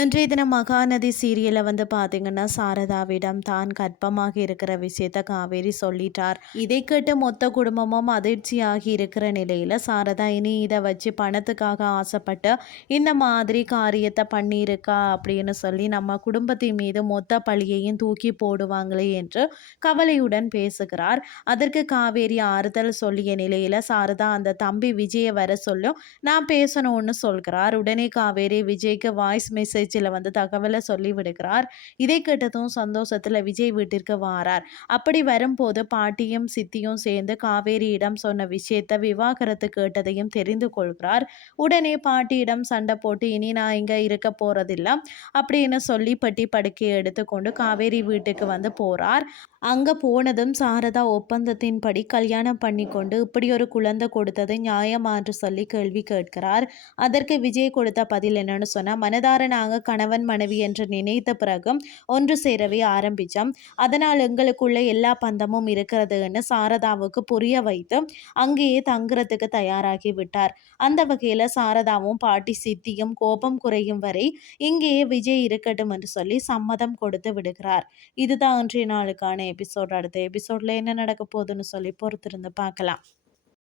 இன்றைய தினம் மகாநதி சீரியலை வந்து பார்த்தீங்கன்னா சாரதாவிடம் தான் கர்ப்பமாக இருக்கிற விஷயத்த காவேரி சொல்லிட்டார். இதை கேட்டு மொத்த குடும்பமும் அதிர்ச்சியாகி இருக்கிற நிலையில் சாரதா இனி இதை வச்சு பணத்துக்காக ஆசைப்பட்டு இந்த மாதிரி காரியத்தை பண்ணியிருக்கா அப்படின்னு சொல்லி நம்ம குடும்பத்தின் மீது மொத்த பழியையும் தூக்கி போடுவாங்களே என்று கவலையுடன் பேசுகிறார். அதற்கு காவேரி ஆறுதல் சொல்லிய நிலையில் சாரதா அந்த தம்பி விஜயை வர சொல்லும் நான் பேசணும்னு சொல்கிறார். உடனே காவேரி விஜய்க்கு வாய்ஸ் மெசேஜ் மெசேஜில் வந்து தகவலை சொல்லி விடுகிறார். இதை கேட்டதும் சந்தோஷத்தில் விஜய் வீட்டிற்கு வாரார். அப்படி வரும்போது பாட்டியும் சித்தியும் சேர்ந்து காவேரியிடம் சொன்ன விஷயத்தை விவாகரத்து கேட்டதையும் தெரிந்து கொள்கிறார். உடனே பாட்டியிடம் சண்டை போட்டு இனி நான் இங்கே இருக்க போகிறதில்ல அப்படின்னு சொல்லி பட்டி படுக்கையை எடுத்துக்கொண்டு காவேரி வீட்டுக்கு வந்து போகிறார் அங்கே போனதும் சாரதா ஒப்பந்தத்தின்படி கல்யாணம் பண்ணி கொண்டு இப்படி ஒரு குழந்தை கொடுத்தது நியாயமா என்று சொல்லி கேள்வி கேட்கிறார். அதற்கு விஜய் கொடுத்த பதில் என்னன்னு சொன்னால் மனதாரண நாங்கள் கணவன் மனைவி என்று நினைத்த பிறகு ஒன்று சேரவே ஆரம்பித்தோம் அதனால் எங்களுக்குள்ள எல்லா பந்தமும் இருக்கிறதுன்னு சாரதாவுக்கு புரிய வைத்து அங்கேயே தங்குறதுக்கு தயாராகி விட்டார். அந்த வகையில் சாரதாவும் பாட்டி சித்தியும் கோபம் குறையும் வரை இங்கேயே விஜய் இருக்கட்டும் என்று சொல்லி சம்மதம் கொடுத்து விடுகிறார். இதுதான் இன்றைய நாளுக்கான எபிசோட். அடுத்த எபிசோடில் என்ன நடக்க போகுதுன்னு சொல்லி பொறுத்திருந்து பார்க்கலாம்.